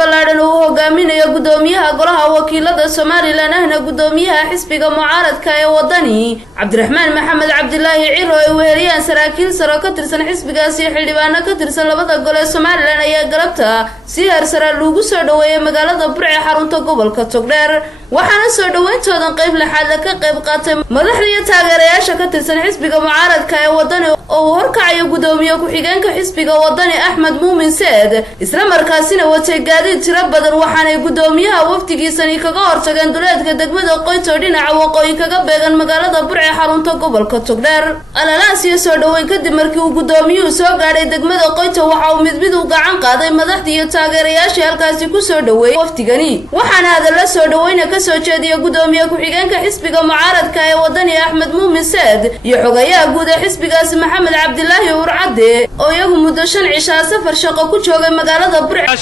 ballaaran oo hogaaminaya gudoomiyaha golaha wakiilada Soomaaliland ahna gudoomiyaha xisbiga mucaaradka ee wadani Cabdiraxmaan Maxamed Cabdilaahi Ciro ee weeriyaan saraakiil sare ka tirsan xisbigaasi xildhibaano ka tirsan labada gol ee Soomaaliland ayaa galabta si heersare loogu soo dhaweeyay magaalada Burco ee xarunta gobolka Togdheer waxaana soo dhaweyntoodan qayb laxaad ka qayb qaatay madaxda iyo taageerayaasha ka tirsan xisbiga mucaaradka ee wadani oo horkacayo gudoomiye ku xigeenka xisbiga wadani Axmed Muumin Saad isla markaasina watay gaadiid tiro badan waxaana gudoomiyaha waftigiisani kaga hortageen duleedka degmada Qoyto dhinaca waqooyi kaga beegan magaalada Burco ee xarunta gobolka Togdheer alalaas iyo soo dhaweyn kadib markii uu gudoomiyuhu soo gaaray degmada Qoyto waxa uu mid u gacan qaaday madaxda iyo taageerayaasha halkaasi ku soo dhaweeyay waftigani waxaana hadalla soo dhaweyn ka soo jeediyay gudoomiye ku xigeenka xisbiga mucaaradka ee wadani Axmed Muumin Saad iyo xogayaha guud ee xisbigaasi Maxamed Cabdilaahi Urcade oo iyagu muddo 5 cisho safar shaqo ku joogay magaalada Burco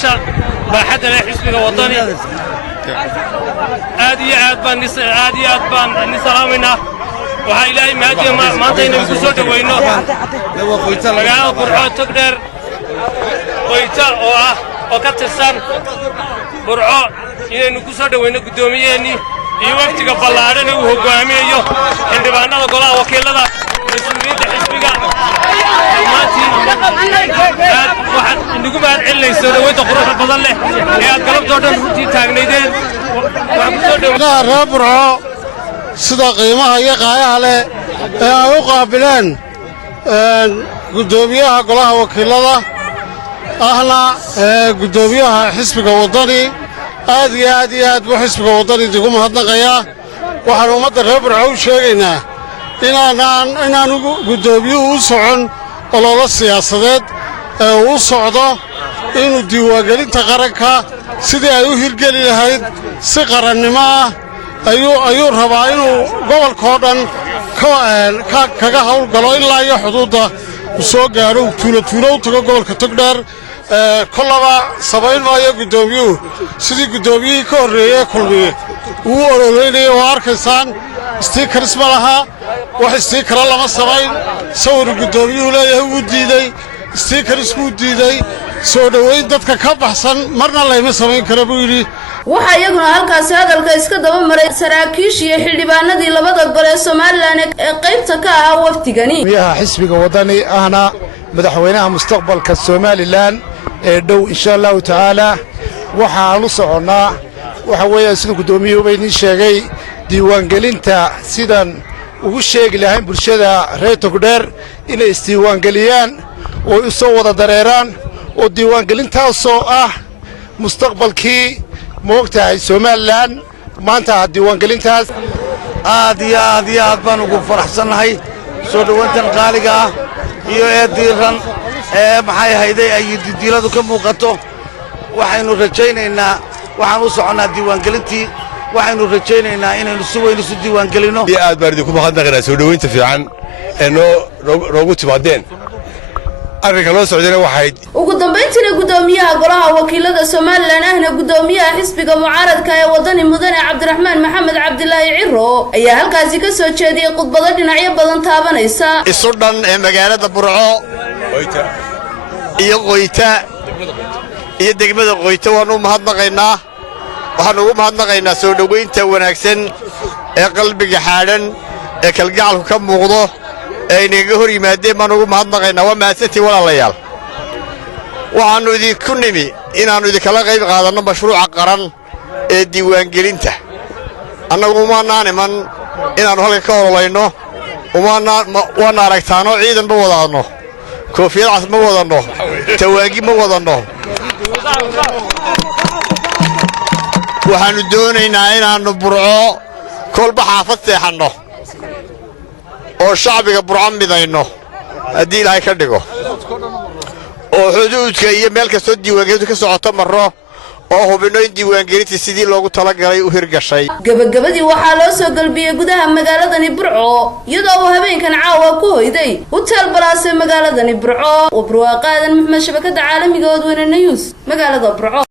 baaxadda xisbiga wadani aad iyo aad baan salaamayna waxa ilaahay maadiyo maanta inuu ku soo dhaweyno magaalada Burco Togdheer Qoyto oo ka tirsan Burco inaynu ku soo dhaweyno gudoomiyeeni iyo waftiga ballaaran uu hogaamiyo xildhibaanada golaha wakiilada mas'uuliyiinta xisbiga waxaan ugu mahad celinayso dhaweynta quruxda badan leh ee aad galabtoo dhan runtii taagnaydeen reer Burco sida qiimaha iyo qaayaha leh ee ay u qaabileen gudoomiyaha golaha wakiilada ahna gudoomiyaha xisbiga wadani aad iyo aad buu xisbiga wadani ugu mahadnaqayaa waxaan ummadda reer Burco u sheegaynaa inaan gudoomiyuhu u socon ololo siyaasadeed ee uu socdo inuu diiwaangelinta qaranka sidii ay u hirgeli lahayd si qarannimo ah ayuu rabaa inuu gobolkoo dhan kaga hawlgalo ilaa iyo xuduudda u soo gaadho tuulo u tago gobolka Togdheer kollaba samayn maayo gudoomiyuhu sidii gudoomiyihii ka horreeyey kulmiye uu ololeynayay oo arkaysaan stiikars ma laha wax stiikara lama samayn sawir gudoomiyuhu leeyahay wuu diiday stiikars buu diiday soo dhaweyn dadka ka baxsan marna layma samayn kara buu yidhi waxa iyaguna halkaasi hadalka iska daba maray saraakiish iyo xildhibaanadii labada gol ee Soomaaliland ee qaybta ka ah waftigani gudoomiyaha xisbiga wadani ahna madaxweynaha mustaqbalka Soomaaliland ee dhow insha Allah taala waxaan u soconaa waxa weeye sida gudoomiyuhu idin sheegay diiwaangelinta sidan ugu sheegi lahayn bulshada reer Togdheer inay isdiiwaangeliyaan oo u soo wada dareeraan oo diiwaangelintaasoo ah mustaqbalkii moogtahay Soomaaliland maanta diiwaangelintaas aad iyo aad baan ugu faraxsanahay soo dhawaantan qaaliga ah iyo diiran maxay hayday ay diiladu ka muuqato waxaynu rajaynaynaa waxaan u soconaa diiwaangelintii waxaynu rajaynaynaa inaynu si weyn isu diiwaangelino aad baan idinku mahadnaqaynaa soo dhaweynta fiican ee noogu timaadeen arrinka loo socdayna waxay ugu dambeyntiina gudoomiyaha golaha wakiilada Soomaaliland ahna gudoomiyaha xisbiga mucaaradka ee wadani mudane Cabdiraxmaan Maxamed Cabdilaahi Ciro ayaa halkaasi ka soo jeediyay khudbado dhinacyo badan taabanaysa isu dhan ee magaalada Burco iyo Qoyto iyo degmada Qoyto waan u mahadnaqaynaa waxaan ugu mahadnaqaynaa soo dhaweynta wanaagsan ee qalbiga xaadan ee kalgacalku ka muuqdo ee inaga hor yimaadeen baan ugu mahadnaqaynaa waa mahadsantii walaalayaal waxaannu idinku nimi inaannu idinkala qayb qaadanno mashruuca qaran ee diiwaangelinta annagu umaanaan iman inaannu halka ka hololayno waana aragtaanoo ciidan ma wadaanno koofiyad cas ma wadanno tawaagi ma wadanno waxaannu doonaynaa inaannu Burco kolba xaafad seexanno oo shacbiga Burco midayno haddii ilaahay ka dhigo oo xuduudka iyo meel kastoo diiwaangelintu ka socoto marro oo hubinno in diiwaangelinta sidii loogu talagalay u hirgashay gabagabadii waxaa loo soo galbiyay gudaha magaaladani Burco iyadoo uu habeenkan caawa ku hoyday hotel balaase magaaladani Burco oo barwaaqadan Maxamed shabakada caalamiga Wadweyne News magaalada Burco.